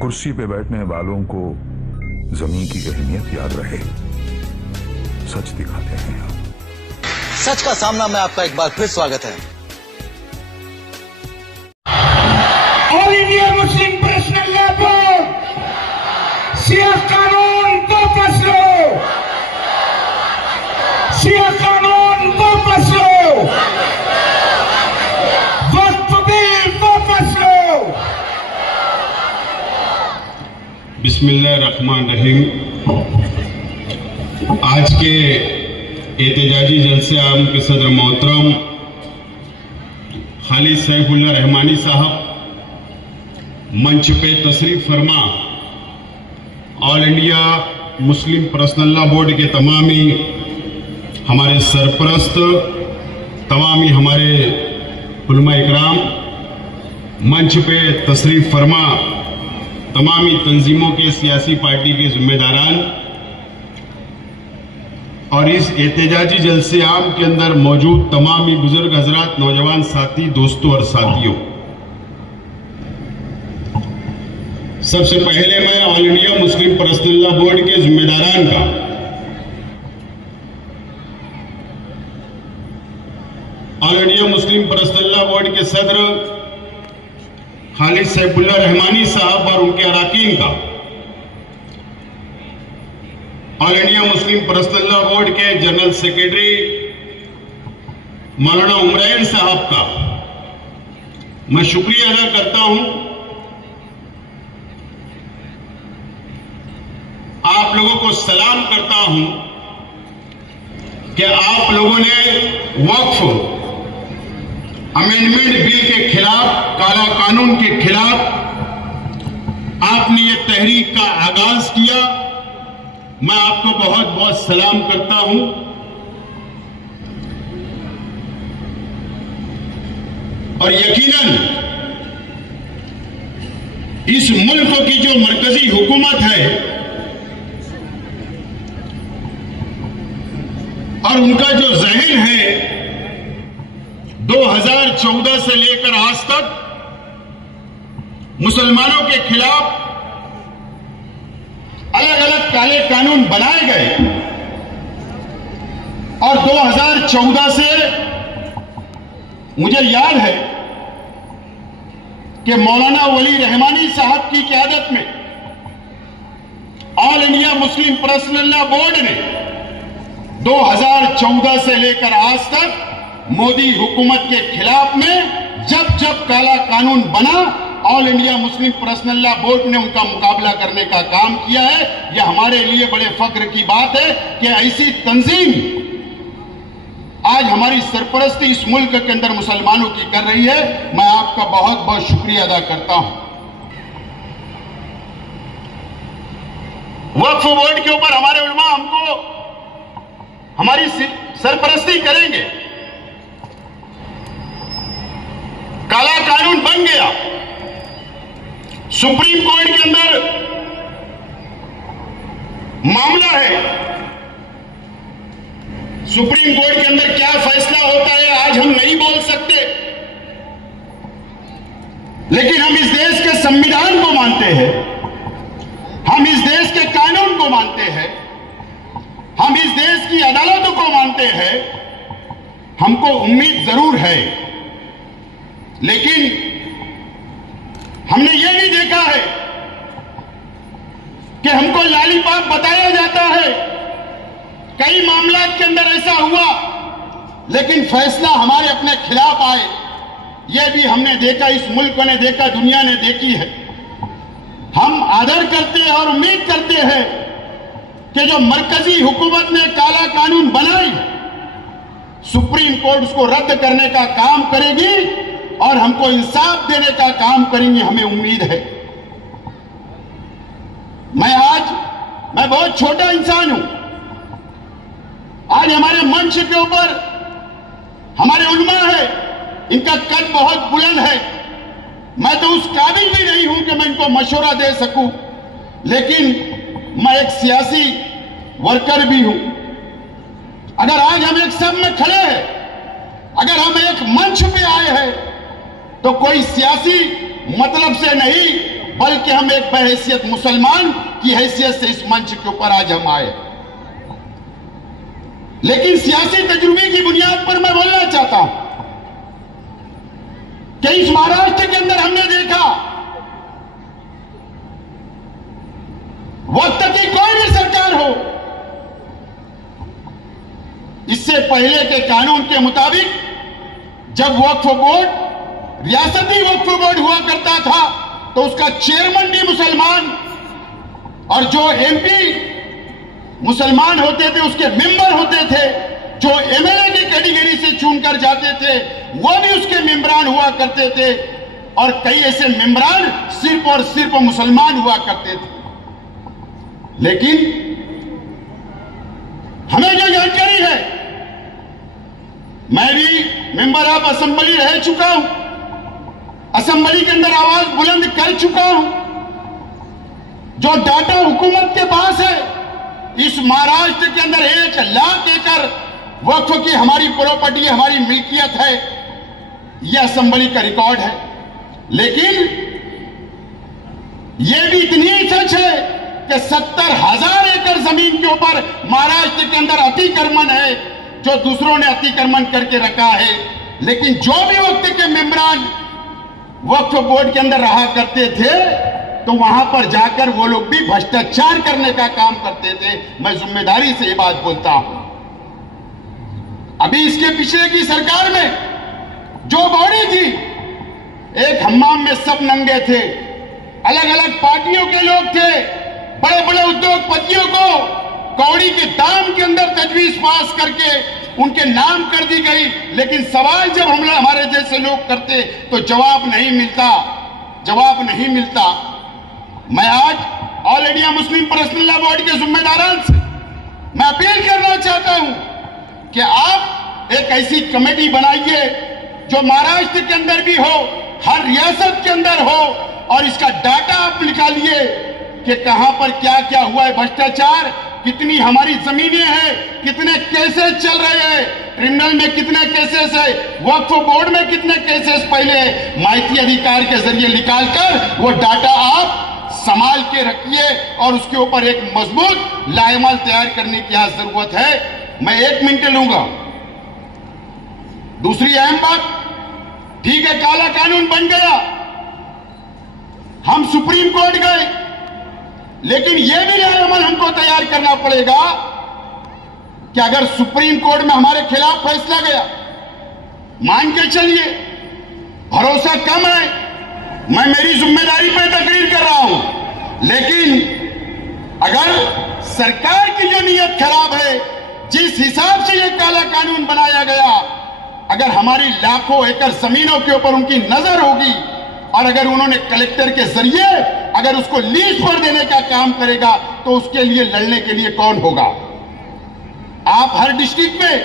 कुर्सी पे बैठने वालों को जमीन की अहमियत याद रहे, सच दिखाते हैं आप। सच का सामना में आपका एक बार फिर स्वागत है। All India Muslim Personal Law Board, शिया कानून वापस लो, शिया कानून वापस लो, वक्फ बिल वापस लो। बिस्मिल्लाहिर्रहमानिर्रहीम। आज के एहतजाजी जलसे आम के सदर मोहतरम खालिद सैफुल्लाह रहमानी साहब मंच पे तशरीफ फरमा, all India Muslim Personal Law board के तमामी हमारे सरपरस्त, तमामी हमारे उलमा इकराम, मंच पे तशरीफ फरमा तमामी तंजीमों के सियासी पार्टी के जिम्मेदारान और इस एहतजाजी जलसे आम के अंदर मौजूद तमामी बुजुर्ग हजरात, नौजवान साथी, दोस्तों और साथियों, सबसे पहले मैं all India Muslim Personal Law board के जिम्मेदारान का all India Muslim Personal Law board के सदर खालिद सैफुल्लाह रहमानी साहब और उनके अराकीन का, all India Muslim Personal Law board के जनरल सेक्रेटरी मौलाना उमरैन साहब का मैं शुक्रिया अदा करता हूं। आप लोगों को सलाम करता हूं कि आप लोगों ने वक्फ अमेंडमेंट बिल के खिलाफ, काला कानून के खिलाफ आपने ये तहरीक का आगाज किया। मैं आपको बहुत बहुत सलाम करता हूं। और यकीनन इस मुल्क की जो मरकजी हुकूमत है और उनका जो जहन है, 2014 से लेकर आज तक मुसलमानों के खिलाफ अलग अलग काले कानून बनाए गए और 2014 से मुझे याद है कि मौलाना वली रहमानी साहब की क़यादत में all India Muslim Personal Law board ने 2014 से लेकर आज तक मोदी हुकूमत के खिलाफ में जब जब काला कानून बना, all India Muslim Personal Law board ने उनका मुकाबला करने का काम किया है। यह हमारे लिए बड़े फख्र की बात है कि ऐसी तंजीम आज हमारी सरपरस्ती इस मुल्क के अंदर मुसलमानों की कर रही है। मैं आपका बहुत बहुत शुक्रिया अदा करता हूं। वक्फ बोर्ड के ऊपर हमारे उलमा हमको हमारी सरपरस्ती करेंगे। काला कानून बन गया, सुप्रीम कोर्ट के अंदर मामला है, सुप्रीम कोर्ट के अंदर क्या फैसला होता है आज हम नहीं बोल सकते, लेकिन हम इस देश के संविधान को मानते हैं, हम इस देश के कानून को मानते हैं, हम इस देश की अदालतों को मानते हैं। हमको उम्मीद जरूर है, लेकिन हमने ये नहीं देखा है कि हमको लॉलीपॉप बताया जाता है। कई मामलों के अंदर ऐसा हुआ, लेकिन फैसला हमारे अपने खिलाफ आए, यह भी हमने देखा, इस मुल्क ने देखा, दुनिया ने देखी है। हम आदर करते हैं और उम्मीद करते हैं कि जो मरकजी हुकूमत ने काला कानून बनाई, सुप्रीम कोर्ट उसको रद्द करने का काम करेगी और हमको इंसाफ देने का काम करेंगे, हमें उम्मीद है। मैं बहुत छोटा इंसान हूं। आज हमारे मंच के ऊपर हमारे उलमा है, इनका कद बहुत बुलंद है। मैं तो उस काबिल भी नहीं हूं कि मैं इनको मशवरा दे सकूं, लेकिन मैं एक सियासी वर्कर भी हूं। अगर आज हम एक सब में खड़े हैं, अगर हम एक मंच पे आए हैं, तो कोई सियासी मतलब से नहीं, बल्कि हम एक बहैसियत मुसलमान की हैसियत से इस मंच के ऊपर आज हम आए। लेकिन सियासी तजुर्बे की बुनियाद पर मैं बोलना चाहता हूं कि इस महाराष्ट्र के अंदर हमने देखा वक्त की कोई भी सरकार हो, इससे पहले के कानून के मुताबिक जब वक्फ बोर्ड, रियासती वक्फ बोर्ड हुआ करता था तो उसका चेयरमैन भी मुसलमान और जो एमपी मुसलमान होते थे उसके मेंबर होते थे, जो एमएलए की कैटेगरी से चुनकर जाते थे वो भी उसके मेंबरान हुआ करते थे और कई ऐसे मेंबरान सिर्फ और सिर्फ मुसलमान हुआ करते थे। लेकिन हमें जो जानकारी है, मैं भी मेंबर ऑफ असेंबली रह चुका हूं, असेंबली के अंदर आवाज बुलंद कर चुका हूं। जो डाटा हुकूमत के पास है, इस महाराष्ट्र के अंदर 1 लाख एकड़ वक्फ की हमारी प्रॉपर्टी, हमारी मिल्कियत है, यह असेंबली का रिकॉर्ड है। लेकिन यह भी इतनी सच है कि 70,000 एकड़ जमीन के ऊपर महाराष्ट्र के अंदर अतिक्रमण है, जो दूसरों ने अतिक्रमण करके रखा है। लेकिन जो भी वक्त के मेंबरान वक्फ बोर्ड के अंदर रहा करते थे तो वहां पर जाकर वो लोग भी भ्रष्टाचार करने का काम करते थे। मैं जिम्मेदारी से ये बात बोलता हूं। अभी इसके पिछले की सरकार में जो बॉडी थी, एक हम्माम में सब नंगे थे, अलग अलग पार्टियों के लोग थे, बड़े बड़े उद्योगपतियों को कौड़ी के दाम के अंदर तजवीज पास करके उनके नाम कर दी गई। लेकिन सवाल जब हमारे जैसे लोग करते तो जवाब नहीं मिलता, जवाब नहीं मिलता। मैं आज all India Muslim Personal Law board के जिम्मेदारान से मैं अपील करना चाहता हूं कि आप एक ऐसी कमेटी बनाइए जो महाराष्ट्र के अंदर भी हो, हर रियासत के अंदर हो, और इसका डाटा आप निकालिए कि कहां पर क्या क्या हुआ है भ्रष्टाचार, कितनी हमारी जमीनें हैं, कितने केसेस चल रहे हैं, क्रिमिनल में कितने केसेस है, वक्फ बोर्ड में कितने केसेस पहले माहिती अधिकार के जरिए निकालकर वो डाटा आप संभाल के रखिए और उसके ऊपर एक मजबूत लाएमाल तैयार करने की आज जरूरत है। मैं 1 मिनट लूंगा। दूसरी अहम बात, ठीक है काला कानून बन गया, हम सुप्रीम कोर्ट गए, लेकिन यह भी लाएमाल हमको तैयार करना पड़ेगा कि अगर सुप्रीम कोर्ट में हमारे खिलाफ फैसला गया, मान के चलिए भरोसा कम है, मैं मेरी जिम्मेदारी पर तकरीर कर रहा हूं, लेकिन अगर सरकार की जो नीयत खराब है, जिस हिसाब से यह काला कानून बनाया गया, अगर हमारी लाखों एकड़ जमीनों के ऊपर उनकी नजर होगी और अगर उन्होंने कलेक्टर के जरिए अगर उसको लीज पर देने का काम करेगा तो उसके लिए लड़ने के लिए कौन होगा? आप हर डिस्ट्रिक्ट में,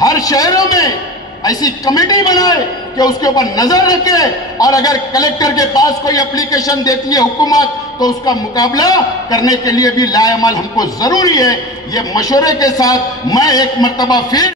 हर शहरों में ऐसी कमेटी बनाए कि उसके ऊपर नजर रखे और अगर कलेक्टर के पास कोई एप्लीकेशन देती है हुकूमत तो उसका मुकाबला करने के लिए भी लाएमाल हमको जरूरी है। ये मशवरे के साथ मैं एक मर्तबा फिर